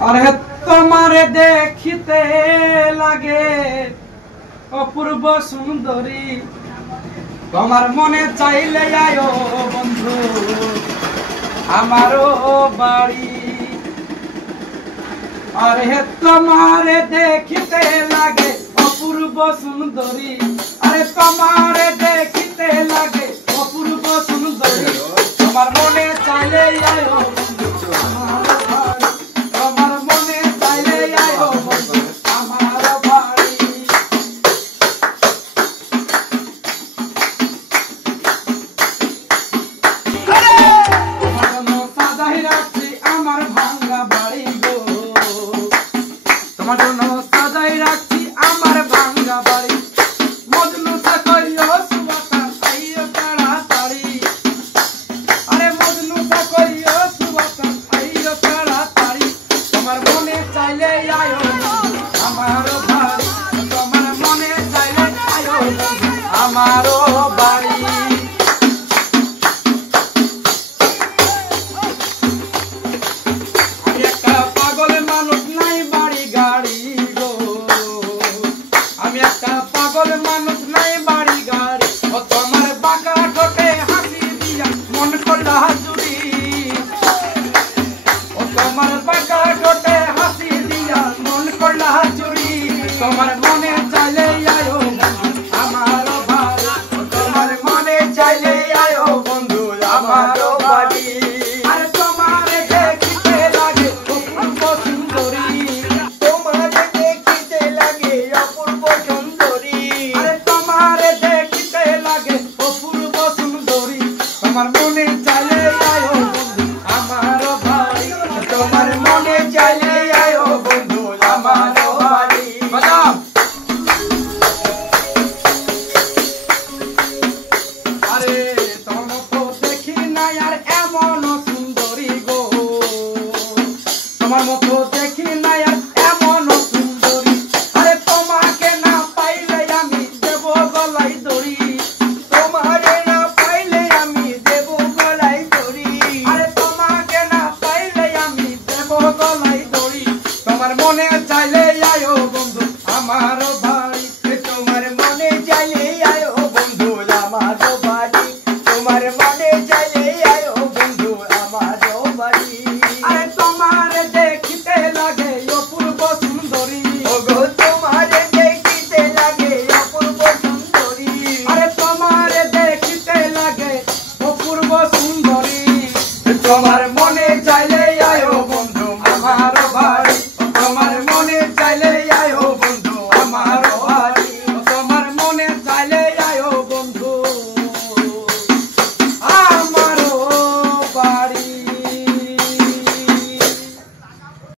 अरे तुम्हारे देखते लागे अपूर्व सुंदरी तुम्हार मने चाइले आयो बंधु हमारो बाड़ी। अरे तुम्हारे देखते लागे अपूर्व सुंदरी अरे तुम्हारे देखते लागे अपूर्व सुंदरी तुम्हार मने चाइले आयो हमारो बाड़ी। আমি একটা পাগল মানুষ নাই বাড়ি গাড়ি গো আমি একটা পাগল মানুষ নাই বাড়ি গাড়ি ও তোমার বাঁকা ঠোঁটে হাসি দিয়া মন করলা চুরি ও তোমার বাঁকা ঠোঁটে হাসি দিয়া মন করলা চুরি তোমার মনে চাইলে আয়ো हमारो बंधु हमारो बाड़ी। अरे तुम्हारे देखते लागे अपूर्व सुंदरी तुम्हारे देखते लागे अपूर्व सुंदरी अरे तुम्हारे देखते लागे अपूर्व सुंदरी तुम्हार मने चले आयो बंधु हमारो बाड़ी तुम्हार मने चले आयो बंधु हमारो बाड़ी। बजाओ তোমার মতো দেখি না এমন সুন্দরী আরে তোমাকে না পাইলে আমি দেব গলায় দড়ি তোমারে না পাইলে আমি দেব গলায় দড়ি আরে তোমাকে না পাইলে আমি দেব গলায় দড়ি তোমার মনে